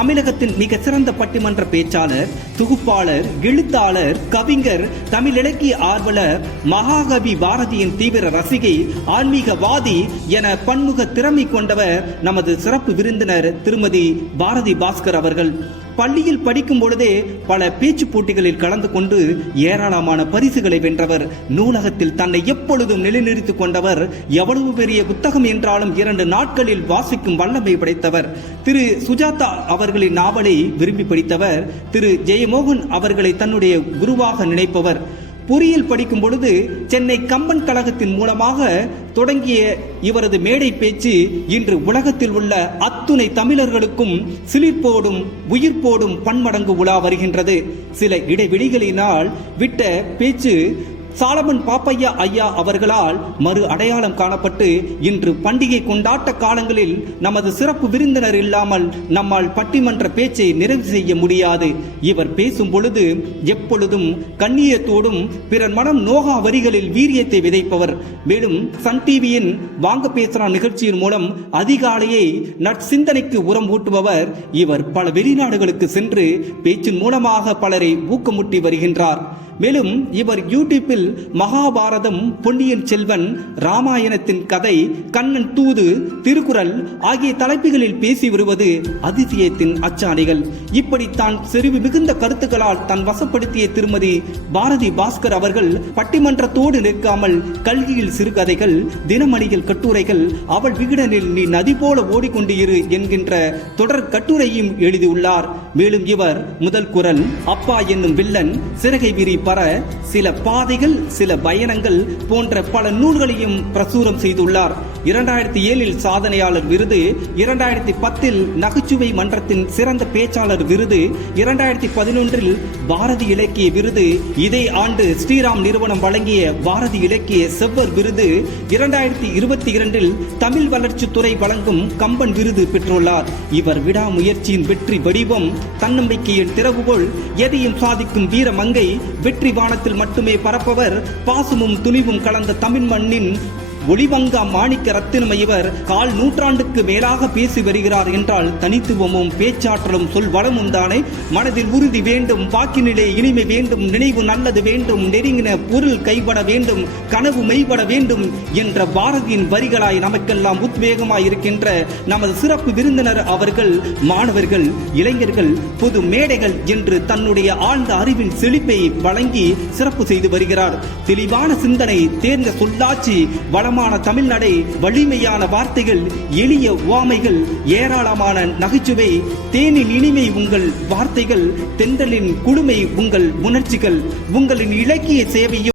தமிழகத்தின் மிக சிறந்த பட்டிமன்ற பேச்சாளர், தொகுப்பாளர், எழுத்தாளர், கவிஞர், தமிழ் இலக்கிய ஆர்வலர், மகாகவி பாரதியின் தீவிர ரசிகை, ஆன்மீகவாதி என பன்முக திறமை கொண்டவர் நமது சிறப்பு விருந்தினர் திருமதி பாரதி பாஸ்கர் அவர்கள். பள்ளியில் படிக்கும் பொழுதே பல பேச்சு போட்டிகளில் கலந்து கொண்டு ஏராளமான பரிசுகளை வென்றவர். நூலகத்தில் தன்னை எப்பொழுதும் நிலைநிறுத்திக் கொண்டவர். எவ்வளவு பெரிய புத்தகம் என்றாலும் 2 நாட்களில் வாசிக்கும் வல்லமை படைத்தவர். திரு சுஜாதா அவர்களின் நாவலை விரும்பி படித்தவர். திரு ஜெயமோகன் அவர்களை தன்னுடைய குருவாக நினைப்பவர். பொறியியல் படிக்கும் பொழுது சென்னை கம்பன் கழகத்தின் மூலமாக தொடங்கிய இவரது மேடை பேச்சு இன்று உலகத்தில் உள்ள அத்துணை தமிழர்களுக்கும் சிலிர்ப்போடும் உயிர்ப்போடும் பன்மடங்கு உலா வருகின்றது. சில இடைவெளிகளினால் விட்ட பேச்சு சாலமன் பாப்பையா ஐயா அவர்களால் மறு அடையாளம் காணப்பட்டு இன்று பண்டிகை கொண்டாட்ட காலங்களில் நமது சிறப்பு விருந்தினர் இல்லாமல் நம்மால் பட்டிமன்ற பேச்சை நிறைவு செய்ய முடியாது. இவர் பேசும் பொழுது எப்பொழுதும் கண்ணியத்தோடும் பிறர் மனம் நோகா வரிகளில் வீரியத்தை விதைப்பவர். மேலும் சன் டிவியின் வாங்க பேசலாம் நிகழ்ச்சியின் மூலம் அதிகாலையை நற்சிந்தனைக்கு உரம் ஊட்டுபவர். இவர் பல வெளிநாடுகளுக்கு சென்று பேச்சின் மூலமாக பலரை ஊக்கமுட்டி வருகின்றார். மேலும் இவர் யூடியூப்பில் மகாபாரதம், பொன்னியின் செல்வன், ராமாயணத்தின் கதை, கண்ணன் தூது, திருக்குறள் ஆகிய தலைப்புகளில் பேசி வருவது அதிசயத்தின் அச்சாணிகள். இப்படித்தான் செறிவு மிகுந்த கருத்துக்களால் தன் வசப்படுத்திய திருமதி பாரதி பாஸ்கர் அவர்கள் பட்டிமன்றத்தோடு நிற்காமல் கல்கியில் சிறுகதைகள், தினமணிகள் கட்டுரைகள், அவள் விகடனில் நீ நதி போல ஓடிக்கொண்டு இரு என்கின்ற தொடர் கட்டுரையும் எழுதியுள்ளார். மேலும் இவர் முதல் குரல், அப்பா என்னும் வில்லன், சிறகை விரி பர, சில பாதைகள், சில பயணங்கள் போன்ற பல நூல்களையும் பிரசுரம் செய்துள்ளார். 2007 சாதனையாளர் விருது, 2010 நகைச்சுவை மன்றத்தின் சிறந்த பேச்சாளர் விருது, 2011 பாரதி இலக்கிய விருது, இதே ஆண்டு ஸ்ரீராம் நிறுவனம் வழங்கிய பாரதி இலக்கிய செவ்வர் விருது, 2022 தமிழ் வளர்ச்சித்துறை வழங்கும் கம்பன் விருது பெற்றுள்ளார். இவர் விடாமுயற்சியின் வெற்றி வடிவம், தன்னம்பிக்கையின் திறவுகோல், எதையும் சாதிக்கும் வீரமங்கை, வெற்றி வானத்தில் மட்டுமே பரப்பவர், பாசமும் துணிவும் கலந்த தமிழ் மண்ணின் ஒளிவங்கா மாணிக்க ரத்தினம். இவர் 1/4 நூற்றாண்டுக்கு மேலாக பேசி வருகிறார் என்றால் தனித்துவமும் பேச்சாற்றலும் சொல் வளமும் தானே. மனதில் உறுதி வேண்டும், வாக்கினிலே இனிமை வேண்டும், நினைவு நல்லது வேண்டும், நெருங்கின பொருள் கைப்பட வேண்டும், கனவு மெய்பட வேண்டும் என்ற பாரதியின் வரிகளாய் நமக்கெல்லாம் உத்வேகமாய் இருக்கின்ற நமது சிறப்பு விருந்தினர் அவர்கள் மாணவர்கள், இளைஞர்கள், பொது மேடைகள் என்று தன்னுடைய ஆழ்ந்த அறிவின் செழிப்பை வழங்கி சிறப்பு செய்து வருகிறார். தெளிவான சிந்தனை, தேர்ந்த சொல்லாட்சி, வளமான தமிழ்நடை, வலிமையான வார்த்தைகள், எளிய உவமைகள், ஏராளமான நகைச்சுவை, தேனின் இனிமை உங்கள் வார்த்தைகள், தென்றலின் குளுமை உங்கள் உணர்ச்சிகள், உங்களின் இலக்கிய சேவையும்